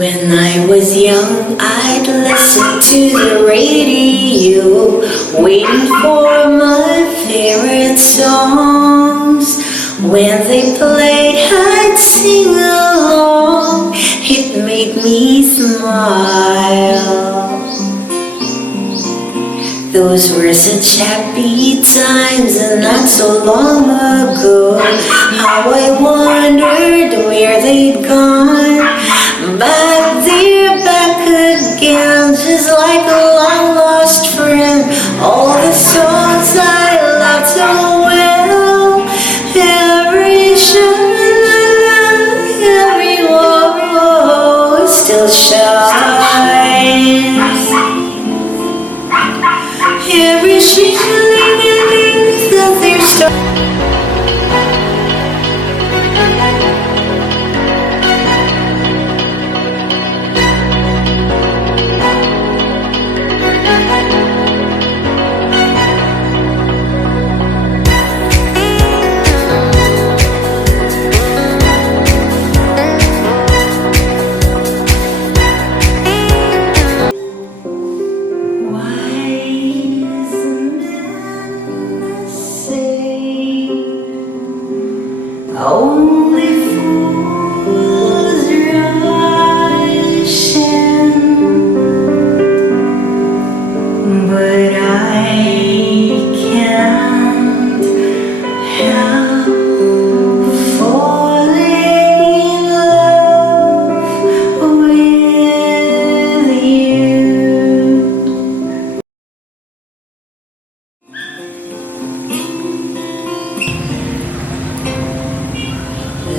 When I was young, I'd listen to the radio, waiting for my favorite songs. When they played, I'd sing along. It made me smile. Those were such happy times, and not so long ago. How I wondered where they'd gone. Back there, back again, just like a long lost friend. All the songs I loved so well, every shine, every wall still shines. Every shine that there's stars. Only fools rush in, but I can't help falling in love with you.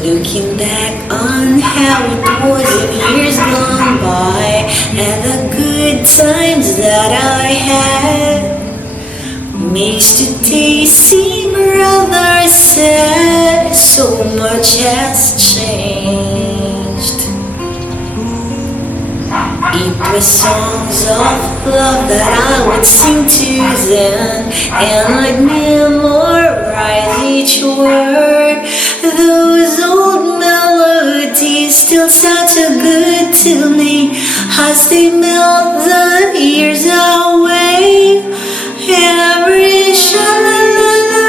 Looking back on how it was in years gone by, and the good times that I had, makes today seem rather sad. So much has changed. It was songs of love that I would sing to then, and I'd memorize each word. Those old melodies still sound so good to me as they melt the years away. Every sha-la-la-la,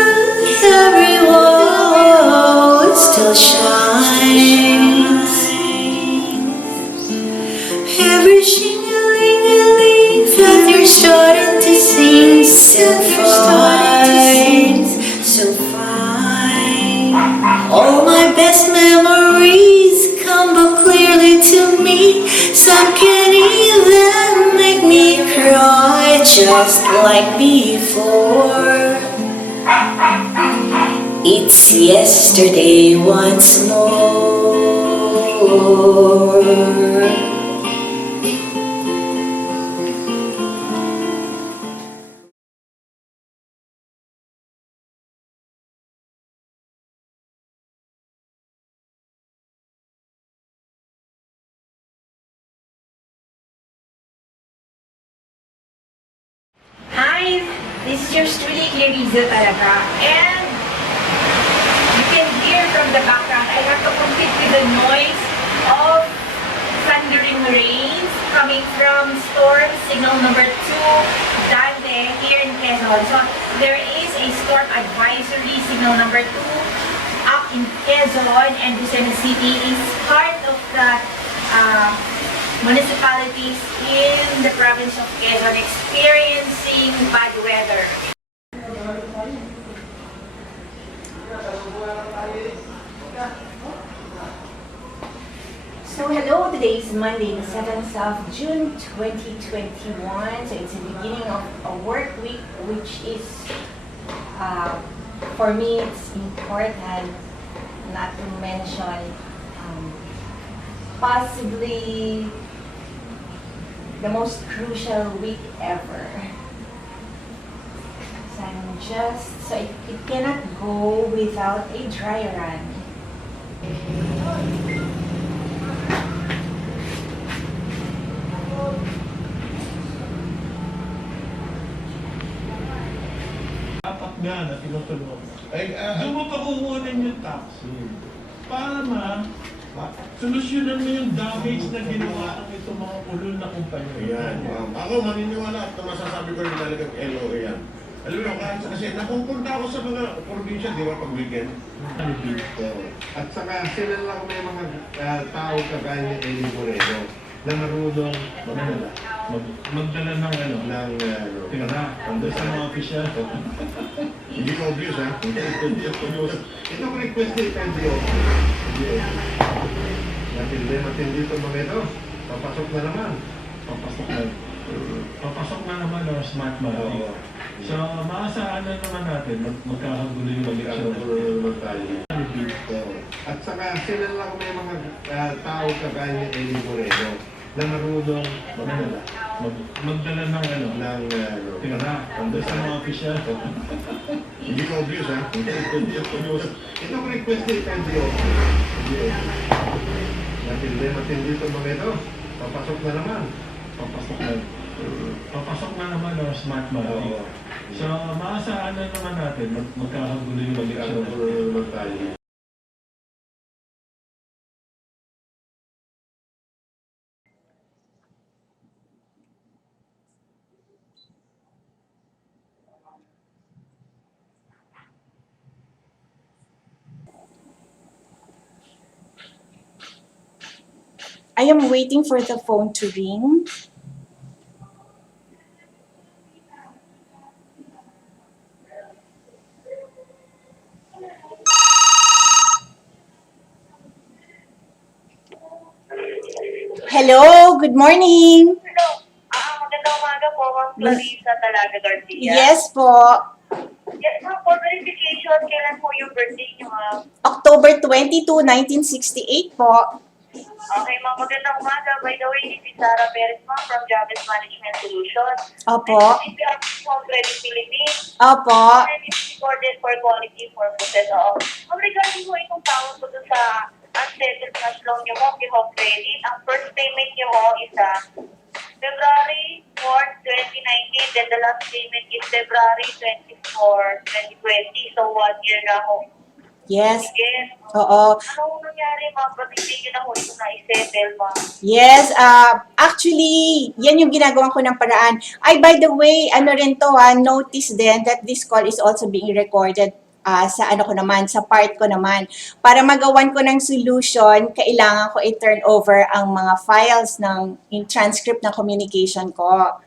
every wall still shines. Every shing-a-ling-a-ling that they're starting to sing so fine, so fine. All my best memories come back clearly to me. Some can even make me cry just like before. It's yesterday once more. Hi, this is your student CLARISSA Talaga, and you can hear from the background I have to compete with the noise of thundering rains coming from storm signal number 2 Dante here in Quezon. So there is a storm advisory signal number 2 up in Quezon, and Quezon City is part of the municipalities in the province of Quezon experiencing bad weather. So hello, today is Monday, the 7th of June 2021. So it's the beginning of a work week, which is, for me, it's important not to mention possibly the most crucial week ever. So it cannot go without a dry run. Apat nga na tinutulog. Ay, doon mo pa kukunin yung taxi. Para Solusyonan mo yung damage na ginawa ng itong mga ulol na kumpanya. Ayan, ako maniniwala at masasabi ko rin talagang LOA yan. Alam mo, kasi napupunta ako sa mga probinsya, di ba, pag weekend? At saka sila lang may mga tao kagaya ni Eli Moreno na marunong Magdala ng ano, ng pera, doon sa mga opisyal. Hindi ko obvious, ha? ito ang request ni LDO. Matindi itong mga ito. Papasok na naman. Papasok na naman ang smart money. So, maasahan na naman natin, magkakagulo yung eleksyon. At saka sila lang may mga tao kagaya ni Eli Moreno na marunong Magdala ng ano, ng pera, doon sa mga opisyal. Hindi ko obvious, ha? ito ang request ni LDO. Matindi itong mga ito. Papasok na naman. Papasok na naman ang smart money. So, maasahan na naman natin, magkakagulo yung eleksyon. I am waiting for the phone to ring. Hello, good morning. Hello. Magandang umaga po, Ma'am Clarissa Talaga Garcia. Yes po. Yes, ma'am. For verification, kailan po yung birthday niyo, ma'am? October 22, 1968 po. Okay, ma'am. Magandang umaga. By the way, this is Sarah Perez, ma'am, from Jobs Management Solutions. Opo. And this is from Credit Philippines. Opo. And it's recorded for quality purposes. Ma'am, regarding po itong tawag ko dun sa unsettled cash loan niyo, ma'am, yung home credit, ang first payment niyo mo is February 4, 2019, then the last payment is February 24, 2020. So, 1 year na ho. Yes. Again, Oo. ano nangyari, ma'am? Ba't hindi nyo na ho ito na-settle, ma'am? Yes, actually, yan yung ginagawa ko ng paraan. Ay, by the way, ano rin to, notice din that this call is also being recorded sa ano ko naman, sa part ko naman. Para magawan ko ng solution, kailangan ko i-turn over ang mga files ng in transcript ng communication ko.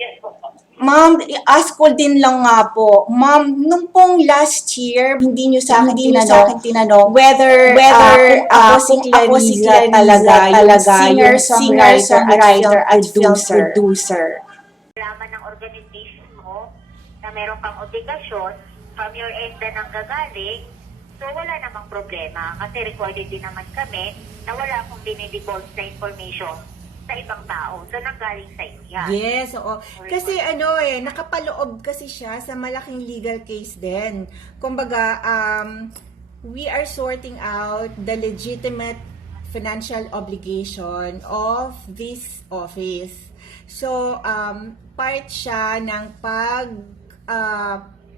Yes po. Ma'am, ask ko din lang nga po. Ma'am, nung pong last year, hindi nyo sa akin tinanong whether ako si Clarissa talaga yung singer-songwriter at film producer. Laman ng organization mo na meron kang obligasyon from your end na nanggagaling, so wala namang problema kasi recorded din naman kami na wala akong dinidivulge na information sa ibang tao. So nanggaling sa iyo yan. Yes, oo. Kasi nakapaloob kasi siya sa malaking legal case din. Kumbaga, we are sorting out the legitimate financial obligation of this office. So, part siya ng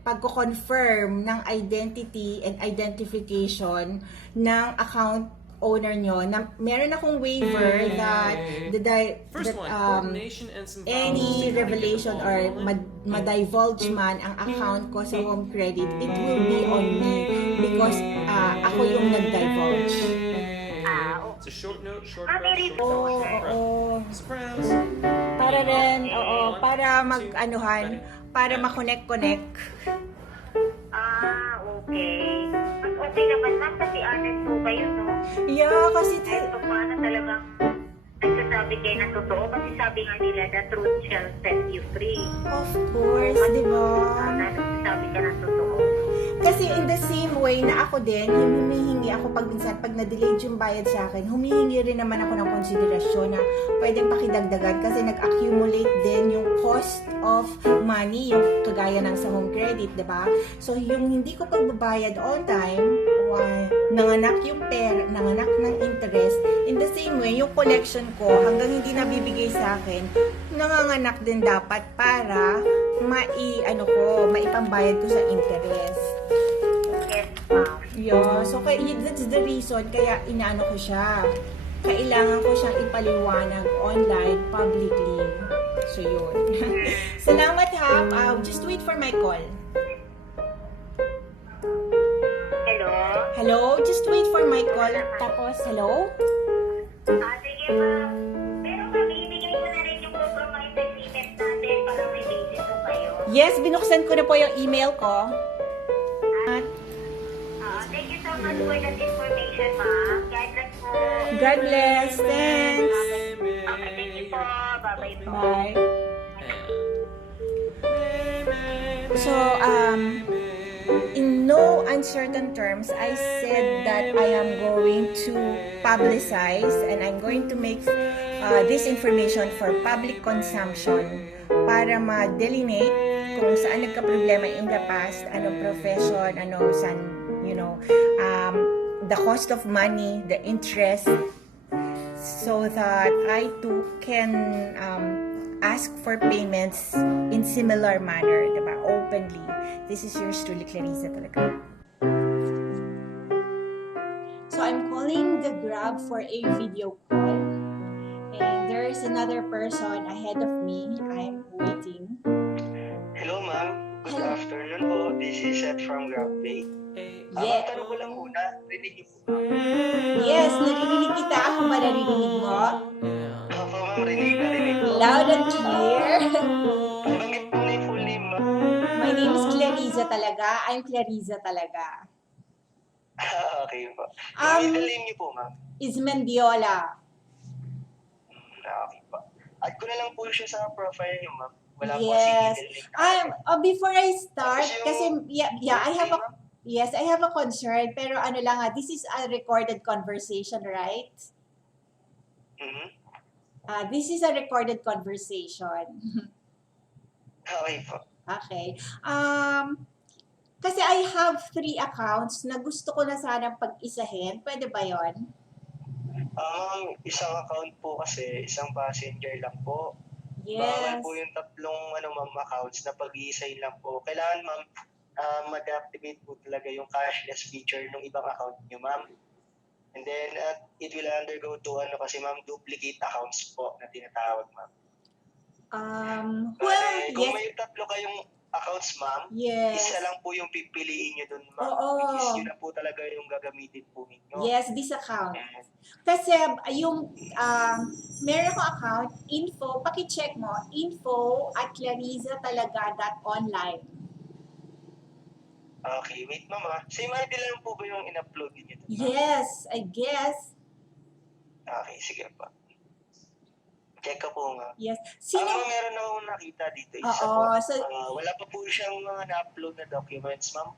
pagko-confirm ng identity and identification ng account owner nyo na meron akong waiver that any revelation or ma-divulge man ang account ko sa home credit, it will be on me because ako yung nag-divulge. It's a short note, short Mami, press, short Oo, press. oo. Miss Prowse. Para rin, para mag-anuhan, para ma-connect-connect. Okay. Mas okay naman ma'am kasi honest po kayo, no? Yeah, kasi Kahit pa paano talagang nagsasabi kayo ng totoo kasi sabi nga nila the truth shall set you free. of course, di ba? Nagsasabi ka ng totoo. Kasi in the same way na ako din, humihingi ako pag minsan, pag na-delayed yung bayad sa akin, humihingi rin naman ako ng konsiderasyon na pwedeng pakidagdagan kasi nag-accumulate din yung cost of money, yung kagaya ng sa home credit, diba? So, yung hindi ko pagbabayad on time, nanganak yung pera, nanganak ng interest, in the same way, yung collection ko, hanggang hindi nabibigay sa akin, nanganganak din dapat para maipambayad ko sa interest. Yes, ma'am. Yeah, so that's the reason kaya inaano ko siya. Kailangan ko siyang ipaliwanag online, publicly. So, yun. Salamat, ha. Just wait for my call. Hello? Hello? Just wait for my call. Tapos, hello? Sige ma'am. Pero ma'am, ibigay ko na rin yung compromise agreement natin para may basis po kayo. Yes, binuksan ko na po yung email ko. At Thank you so much for that information, ma'am. God bless po. God bless. Thanks. Okay, thank you po. Bye-bye po. Bye. So, in no uncertain terms, I said that I am going to publicize and I'm going to make this information for public consumption para ma-delineate kung saan nagka-problema in the past, anong profession, saan, the cost of money, the interest, so that I too can ask for payments in similar manner, diba? Openly. This is yours truly, Clarissa talaga. So I'm calling the Grab for a video call. And there is another person ahead of me. I'm waiting. Hello ma'am, good afternoon po. This is Seth from GrabPay. Yeah. Tanong ko lang muna, rinig niyo po ba? Yes, naririnig kita. Ako ba naririnig mo? Opo ma'am, rinig po. Loud and clear. Pabanggit po na yung full name ma'am. My name is Clarissa talaga. I'm Clarissa talaga. Okay po. Um, Yung middle name niyo po ma'am. Is Mendiola. Okay po. Add ko na lang po siya sa profile niyo ma'am. Wala po Yes. kasi middle name. Before I start, Tapos yung- kasi I have a concern, pero this is a recorded conversation, right? Mhm. This is a recorded conversation. Okay po. Okay. Kasi I have 3 accounts na gusto ko na sanang pag-isahin. Pwede ba yon? Ma'am, isang account po kasi, isang passenger lang po. Bawal Yes. po yung tatlong ma'am, accounts na pag-iisay lang po. Kailangan ma'am, mag-activate po talaga yung cashless feature ng ibang account niyo ma'am. And then, it will undergo to kasi ma'am, duplicate accounts po na tinatawag ma'am. Bale, kung yes. may tatlo kayong accounts ma'am, Yes. isa lang po yung pipiliin nyo dun ma'am. Oo. Which is yun na po talaga yung gagamitin po ninyo. Yes, this account. And, Kasi yung meron ako account, info, paki-check mo, info@clarissatalaga.online. okay, wait ma'am ha. Same ID lang po ba yung in-upload niyo dun? Ma'am? Yes, I guess. Okay, sige po. Check ko po nga. Yes. Ma'am, meron akong nakita dito. Isa Oo, po. so- Wala pa po siyang mga na-upload na documents, ma'am.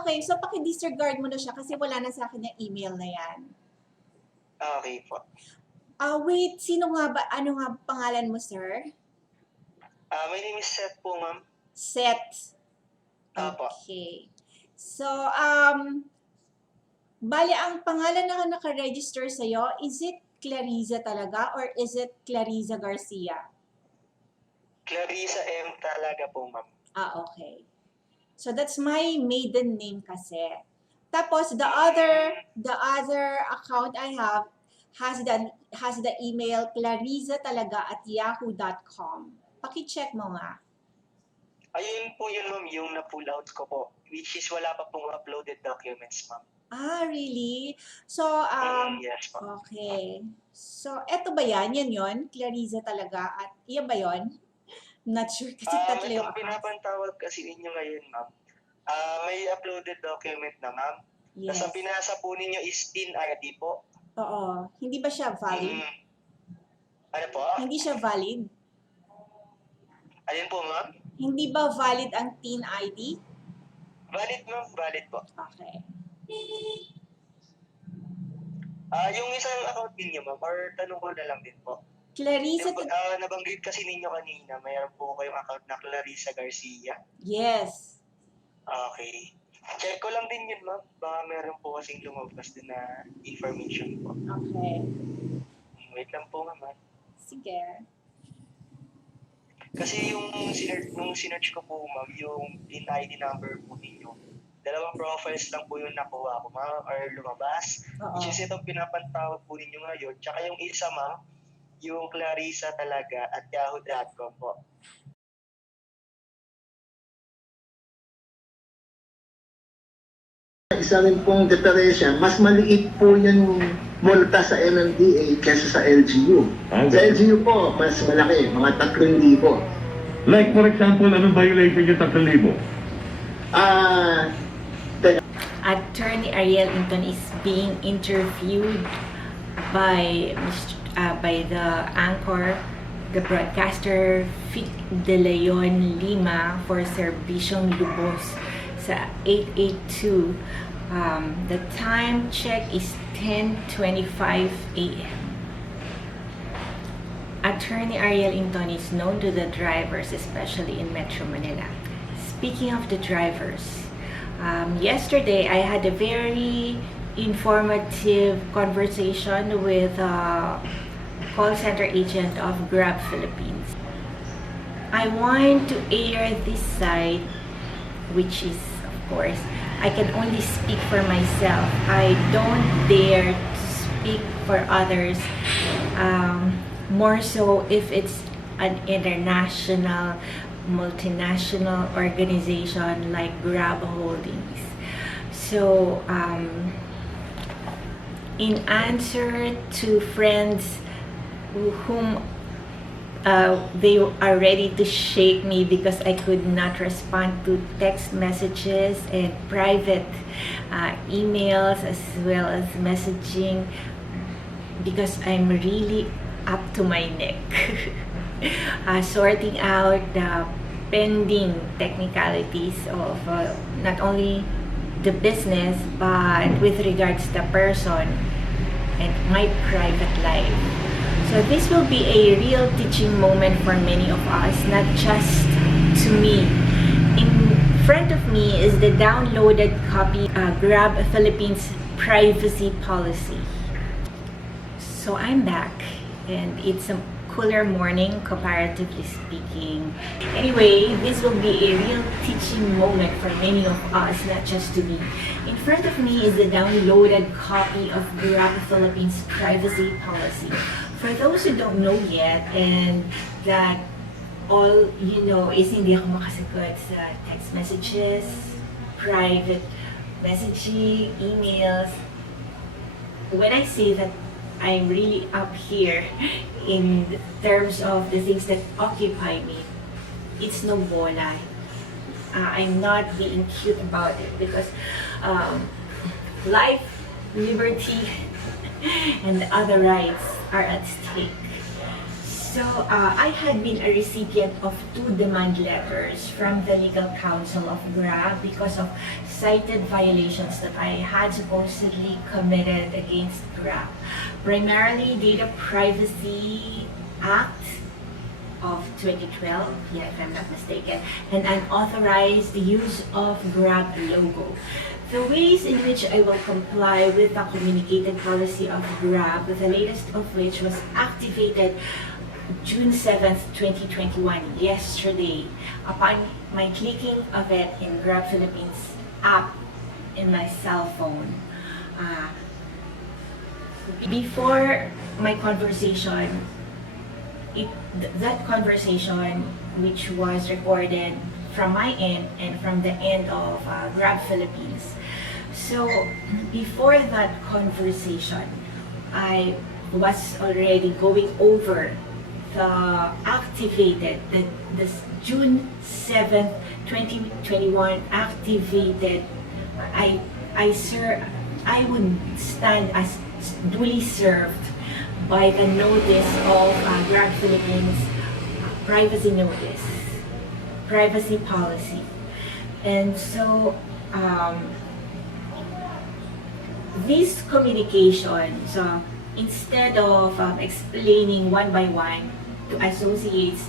Okay. So, paki-disregard mo na siya kasi wala na sa akin yung email na yan. Okay po. Wait. Sino nga ba? Ano nga pangalan mo, sir? My name is Seth po, ma'am. Seth. Apo. Okay. So, bali, ang pangalan na naka-register sa'yo, is it Clarissa talaga or is it Clarissa Garcia? Clarissa M. Talaga po, ma'am. Okay. So that's my maiden name kasi. Tapos the other account I have has the email clarissatalaga@yahoo.com. Paki-check mo nga. Ayun po yun, ma'am, yung na-pull out ko po. Which is wala pa pong uploaded documents, ma'am. Really? So, Yes, ma'am. okay. So, eto ba yan? Yan yun? Clarissa talaga? At yan ba yun? Not sure kasi tatlo yung Itong accounts. pinapantawag kasi ninyo ngayon, ma'am. May uploaded document na, ma'am. Yes. Tapos ang pinasa po ninyo is TIN ID po. Oo. Hindi ba siya valid? Ano po? Hindi siya valid? Ayun po, ma'am. Hindi ba valid ang TIN ID? Valid, ma'am. Valid po. Okay. Yung isang account ninyo, ma'am, or tanong ko na lang din po. Clarissa, Nabanggit kasi ninyo kanina, mayroon po kayong account na Clarissa Garcia. yes. Okay. Check ko lang din yun, ma'am. Baka meron po kasing lumabas din na information po. Okay. Wait lang po, ma'am. Sige. Kasi yung sinerch ko po, ma'am, yung PIN ID number po ninyo, Dalawang profiles lang po yung nakuha ko, ma'am, or lumabas. Oo. Which is itong pinapantawag po ninyo ngayon. Tsaka yung isa, ma'am, yung Clarissa Talaga at yahoo.com po. Isa rin pong diferensya, mas maliit po yung multa sa MMDA kaysa sa LGU. Sa LGU po, mas malaki, mga 3,000. Like for example, anong violation yung 3,000? Attorney Ariel Inton is being interviewed by the anchor, the broadcaster Vic De Leon Lima for Servisyong Lubos sa 882. The time check is 10:25 a.m. Attorney Ariel Inton is known to the drivers, especially in Metro Manila. Speaking of the drivers, yesterday I had a very informative conversation with a call center agent of Grab Philippines. I want to air this side, which is, of course, I can only speak for myself. I don't dare to speak for others, more so if it's an international, multinational organization like Grab Holdings. So, in answer to friends whom they are ready to shake me because I could not respond to text messages and private emails, as well as messaging, because I'm really up to my neck sorting out the pending technicalities of not only the business but with regards to the person and my private life. So this will be a real teaching moment for many of us, not just to me. In front of me is the downloaded copy of Grab Philippines privacy policy. So I'm back, and it's a cooler morning, comparatively speaking. Anyway, this will be a real teaching moment for many of us, not just to me. In front of me is the downloaded copy of Grab Philippines privacy policy. For those who don't know yet, and that all you know is hindi ako makasagot sa text messages, private messaging, emails. When I say that I'm really up here in terms of the things that occupy me, it's no bola. I'm not being cute about it because life, liberty, and other rights are at stake. So I had been a recipient of 2 demand letters from the legal counsel of Grab because of cited violations that I had supposedly committed against Grab. Primarily Data Privacy Act of 2012, yeah, if I'm not mistaken, and unauthorized use of Grab logo. The ways in which I will comply with the communicated policy of Grab, the latest of which was activated June 7th, 2021, yesterday, upon my clicking of it in Grab Philippines app in my cell phone. Before my conversation, that conversation, which was recorded from my end and from the end of Grab Philippines. So before that conversation, I was already going over the activated, this June 7th, 2021 activated. I would stand as duly served by the notice of Grab Philippines privacy notice, privacy policy. And so these communications, instead of explaining one by one to associates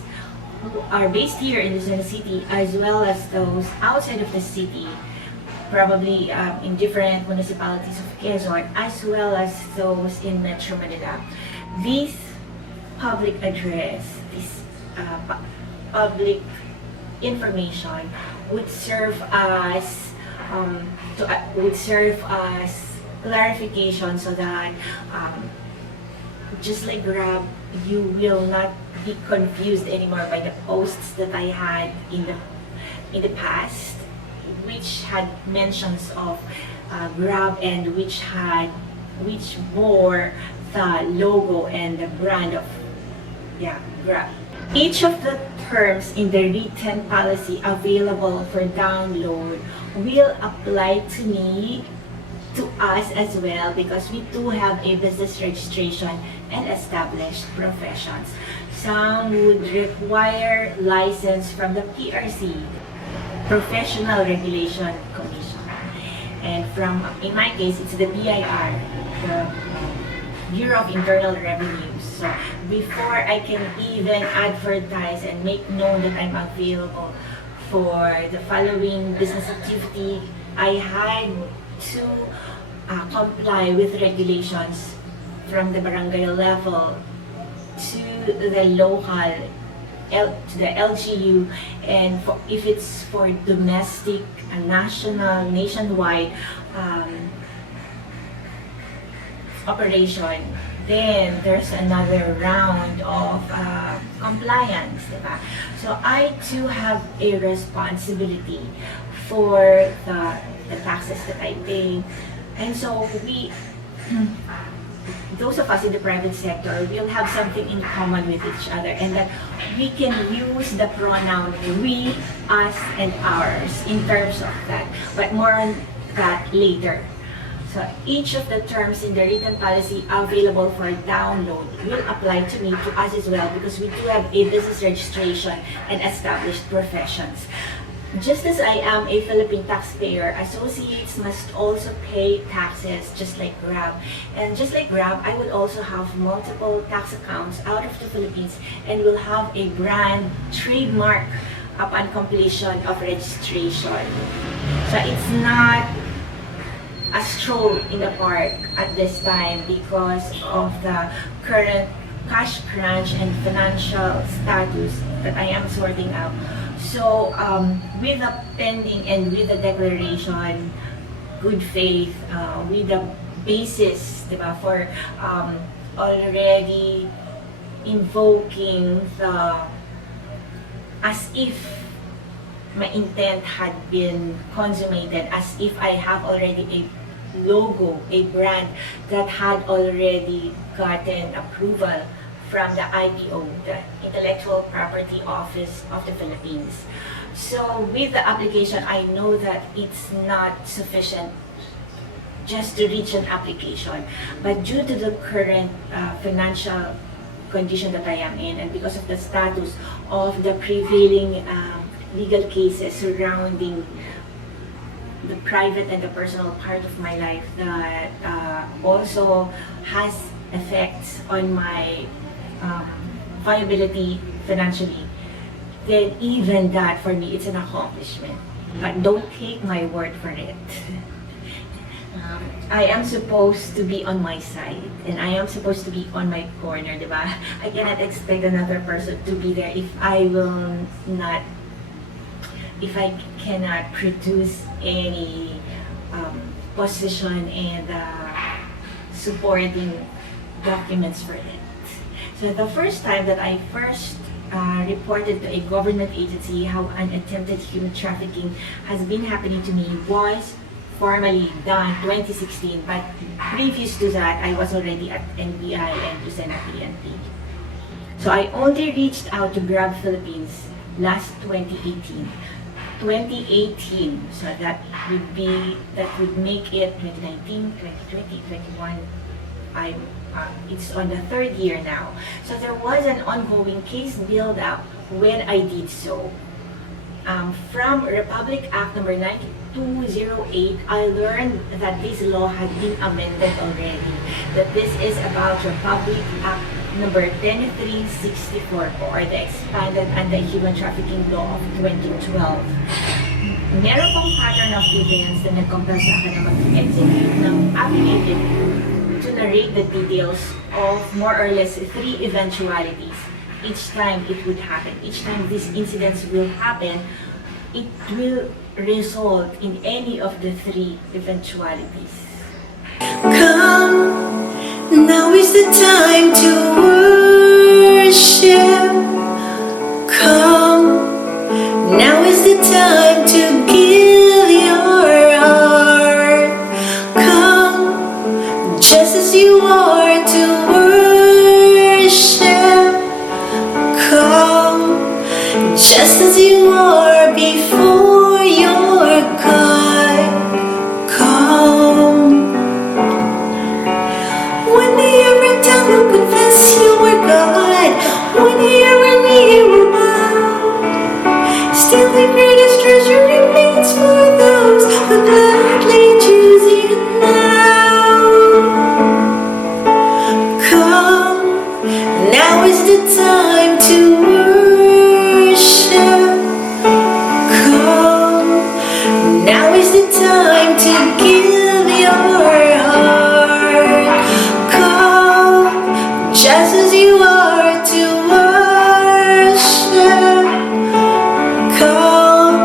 who are based here in Luzon City, as well as those outside of the city, probably in different municipalities of Quezon, as well as those in Metro Manila, this public address, this public information would serve as would serve as clarification so that just like Grab, you will not be confused anymore by the posts that I had in the past, which had mentions of Grab and which bore the logo and the brand of Grab. Each of the terms in the written policy available for download will apply to us as well, because we do have a business registration and established professions. Some would require license from the PRC, Professional Regulation Commission. And in my case, it's the BIR, the Bureau of Internal Revenue. So before I can even advertise and make known that I'm available for the following business activity, I had to comply with regulations from the barangay level to the local, to the LGU, and if it's for domestic, national, nationwide operation, then there's another round of compliance, diba? So I too have a responsibility for the taxes that I pay. And so those of us in the private sector will have something in common with each other, and that we can use the pronoun we, us, and ours in terms of that. But more on that later. So each of the terms in the written policy available for download will apply to me, to us as well, because we do have a business registration and established professions. Just as I am a Philippine taxpayer, associates must also pay taxes just like Grab. And just like Grab, I would also have multiple tax accounts out of the Philippines and will have a brand trademark upon completion of registration. So it's not a stroll in the park at this time because of the current cash crunch and financial status that I am sorting out. So with the pending and with the declaration, good faith, with the basis, diba, for already invoking as if my intent had been consummated, as if I have already a logo, a brand that had already gotten approval from the IPO, the Intellectual Property Office of the Philippines. So with the application, I know that it's not sufficient just to reach an application. But due to the current financial condition that I am in, and because of the status of the prevailing legal cases surrounding the private and the personal part of my life that also has effects on my viability financially, then even that for me it's an accomplishment. But don't take my word for it. I am supposed to be on my side and I am supposed to be on my corner, diba? I cannot expect another person to be there if I cannot produce any position and supporting documents for it. So the first time that I reported to a government agency how an attempted human trafficking has been happening to me was formally done 2016, but previous to that, I was already at NBI and Lucena PNP. So I only reached out to Grab Philippines last 2018. 2018, so that would make it 2019, 2020, 21. It's on the third year now. So there was an ongoing case build-up when I did so. From Republic Act number 9208, I learned that this law had been amended already. That this is about Republic Act number 10364, or the expanded anti-human trafficking law of 2012. Meron pong pattern of events na nag-compel sa akin na mag-execute ng affidavit to narrate the details of more or less 3 eventualities. Each time it would happen, each time these incidents will happen, it will result in any of the three eventualities. Come, now is the time to worship. Come, now is the time to give your heart. Come, just as you are to worship. Come, just as you are before your God. Come. When every tongue will confess you are God, when every knee will bow, still the greatest treasure remains for those who gladly choose you now. Come, now is the time to worship. Come, now is the time to give your heart. Come, just as you are to worship. Come,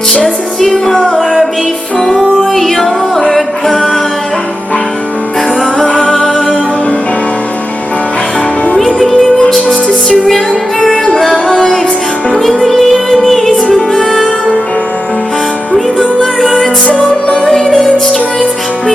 just as you are before your God. Come, willingly we choose to surrender our lives. Willingly our knees will bow. With all our heart, soul, mind, and strength, we